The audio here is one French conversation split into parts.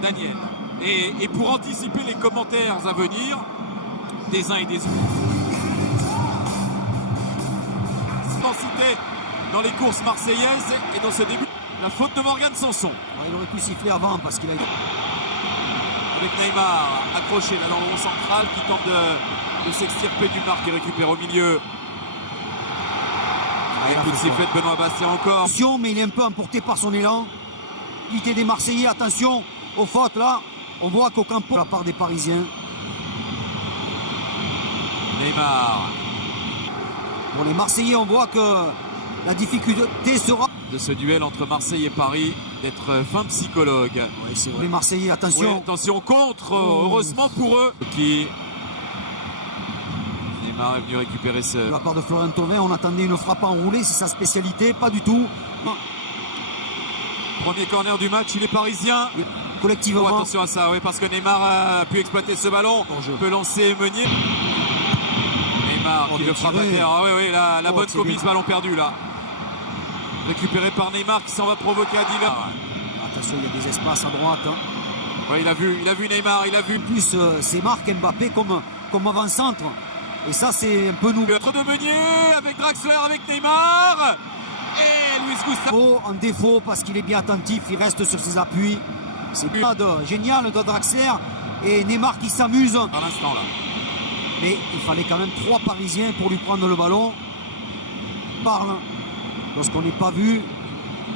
Daniel. Et pour anticiper les commentaires à venir des uns et des autres. Intensité dans les courses marseillaises et dans ce début. La faute de Morgan Sanson. Il aurait pu siffler avant parce qu'il a... Avec Neymar accroché là dans le rond central qui tente de s'extirper du marque et récupère au milieu. Avec coup de sifflet de Benoît Bastien encore. Attention, mais il est un peu emporté par son élan. L'unité des Marseillais, attention aux fautes là. On voit qu'au campo, la part des Parisiens. Neymar. Pour les Marseillais, on voit que la difficulté sera... De ce duel entre Marseille et Paris, d'être fin psychologue. Oui, c'est vrai. Les Marseillais, attention. Oui, attention contre, heureusement pour eux. Neymar est venu récupérer ce... De la part de Florian Thauvin, on attendait une frappe enroulée, c'est sa spécialité, pas du tout. Non. Premier corner du match, il est parisien. Collectivement. Oh, attention à ça, oui, parce que Neymar a pu exploiter ce ballon, peut lancer Meunier. Neymar qui le frappe à terre. Ah oui, oui, la bonne copie, ce ballon perdu là. Récupéré par Neymar qui s'en va provoquer à Dylan. Attention, il y a des espaces à droite. Hein. Oui, il a vu Neymar, il a vu. Plus c'est Marc Mbappé comme avant-centre. Et ça, c'est un peu nouveau. L'autre de Meunier avec Draxler, avec Neymar. Et Luis Gustavo. En défaut parce qu'il est bien attentif, il reste sur ses appuis. C'est génial de Draxler et Neymar qui s'amuse. À l'instant là. Mais il fallait quand même 3 Parisiens pour lui prendre le ballon. Parle. Lorsqu'on n'est pas vu,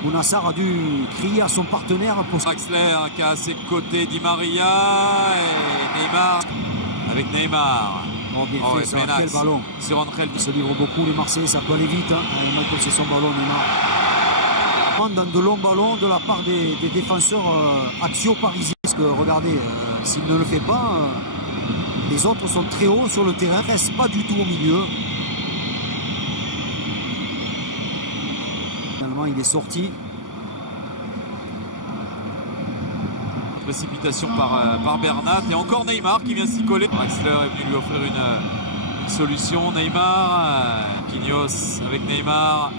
Bounassar a dû crier à son partenaire pour... Draxler qui a à ses côtés Di Maria et Neymar avec Neymar. Oh, bien fait, ça, quel ballon. Sur André. Il se livre beaucoup les Marseillais, ça peut aller vite. Hein. Maintenant c'est son ballon, Neymar. Dans de longs ballons de la part des défenseurs axiaux parisiens. Parce que regardez, s'il ne le fait pas, les autres sont très hauts sur le terrain, ne restent pas du tout au milieu. Finalement, il est sorti. Précipitation par Bernat et encore Neymar qui vient s'y coller. Draxler est venu lui offrir une solution. Neymar, Quinhos avec Neymar.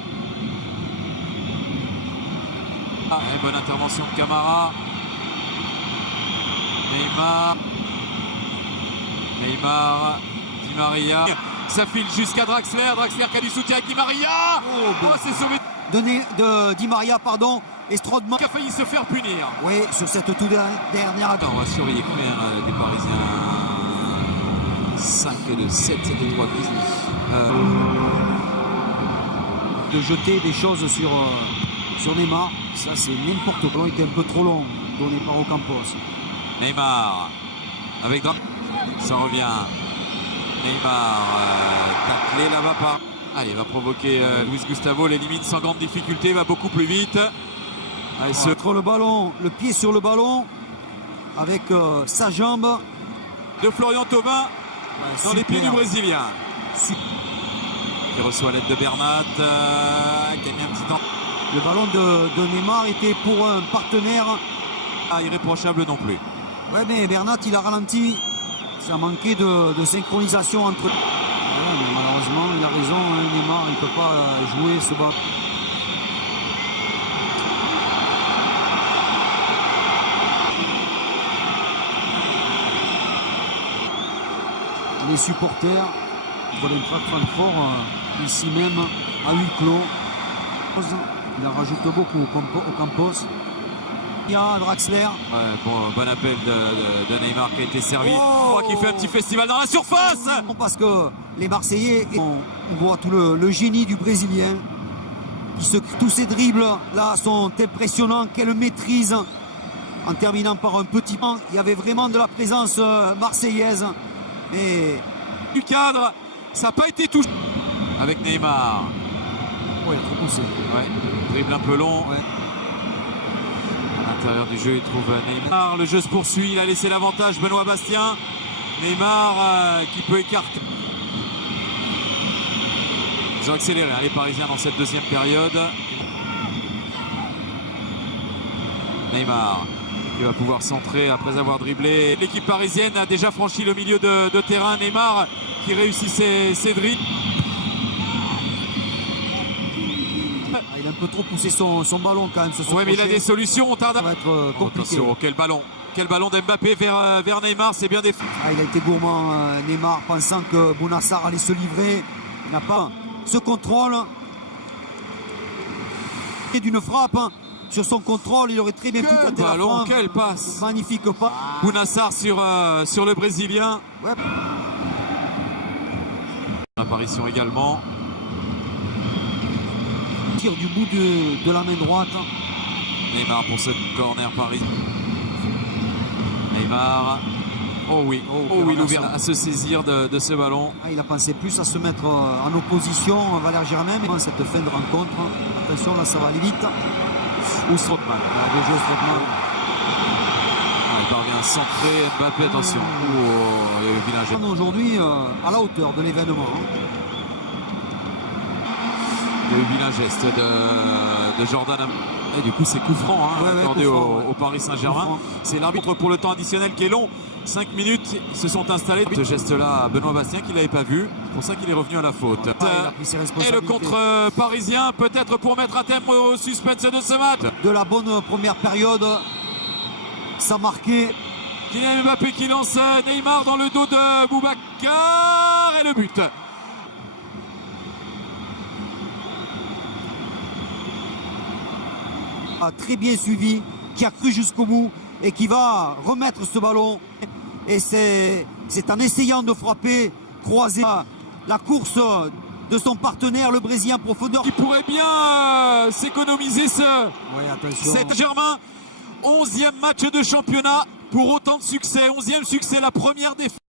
Bonne intervention de Camara. Neymar, Di Maria. Ça file jusqu'à Draxler. Draxler qui a du soutien avec Di Maria. C'est sauvé. De Di Maria, pardon. Et Strootman qui a failli se faire punir. Oui, sur cette toute dernière attaque. On va surveiller combien des Parisiens. 5 de 7, c'était 3 10. De jeter des choses sur Neymar, ça c'est n'importe quoi. Il était un peu trop long, donné par Ocampos. Neymar avec ça revient. Neymar taclé là-bas par. Allez, il va provoquer Luis Gustavo, l'élimine sans grande difficulté, va beaucoup plus vite. Allez, entre le ballon, le pied sur le ballon, avec sa jambe. De Florian Thauvin dans les pieds du Brésilien. Qui reçoit l'aide de Bernat, qui a mis un petit temps. Le ballon de Neymar était pour un partenaire. Irréprochable non plus. Ouais, mais Bernat, il a ralenti. Ça manquait de synchronisation entre... Ouais, mais malheureusement, il a raison, hein, Neymar, il ne peut pas jouer ce ballon. Les supporters de l'Eintracht Francfort, ici même, à huis clos. Il en rajoute beaucoup au Campos. Il y a Draxler. Ouais, bon appel de Neymar qui a été servi. Qui fait un petit festival dans la surface. Parce que les Marseillais, on voit tout le génie du Brésilien. Tous ces dribbles là sont impressionnants. Quelle maîtrise. En terminant par un petit pan, il y avait vraiment de la présence marseillaise. Mais du cadre, ça n'a pas été touché. Avec Neymar. Oui, il a trop poussé. Ouais, dribble un peu long. Ouais. À l'intérieur du jeu, il trouve Neymar. Le jeu se poursuit, il a laissé l'avantage Benoît Bastien. Neymar qui peut écarter. Ils ont accéléré les Parisiens dans cette deuxième période. Neymar qui va pouvoir centrer après avoir dribblé. L'équipe parisienne a déjà franchi le milieu de terrain. Neymar qui réussit ses dribbles. Il a un peu trop poussé son ballon quand même. Oui, mais il a des solutions. On tarde. Ça va être compliqué. Attention, quel ballon. Quel ballon d'Mbappé vers Neymar, c'est bien défendu. Il a été gourmand, Neymar, pensant que Bounassar allait se livrer. Il n'a pas ce contrôle. Et d'une frappe, sur son contrôle, il aurait très bien pu tenter la ballon, frappe. quelle passe. Magnifique pas. Bounassar sur le Brésilien. Ouais. Apparition également. Tire du bout de la main droite. Neymar pour ce corner parisien. Neymar. Oh oui, l'ouverture à se saisir de ce ballon. Il a pensé plus à se mettre en opposition, Valère Germain, mais cette fin de rencontre, attention là ça va aller vite. Ou Strootman. Déjà Strootman. Il parvient à centrer Mbappé, attention. Il y a le vilain geste. Aujourd'hui à la hauteur de l'événement. Le vilain geste de Jordan. Et du coup c'est coup franc accordé au Paris Saint-Germain. C'est l'arbitre pour le temps additionnel qui est long. 5 minutes se sont installés. Ce geste-là, Benoît Bastien qui ne l'avait pas vu. C'est pour ça qu'il est revenu à la faute. Et le contre parisien, peut-être pour mettre un thème au suspense de ce match. De la bonne première période, ça marquait. Kylian Mbappé qui lance Neymar dans le dos de Boubacar et le but. Très bien suivi, qui a cru jusqu'au bout et qui va remettre ce ballon. Et c'est en essayant de frapper, croiser la course de son partenaire, le Brésilien en profondeur. Qui pourrait bien s'économiser cet Germain. 11e match de championnat pour autant de succès. 11e succès, la première défaite.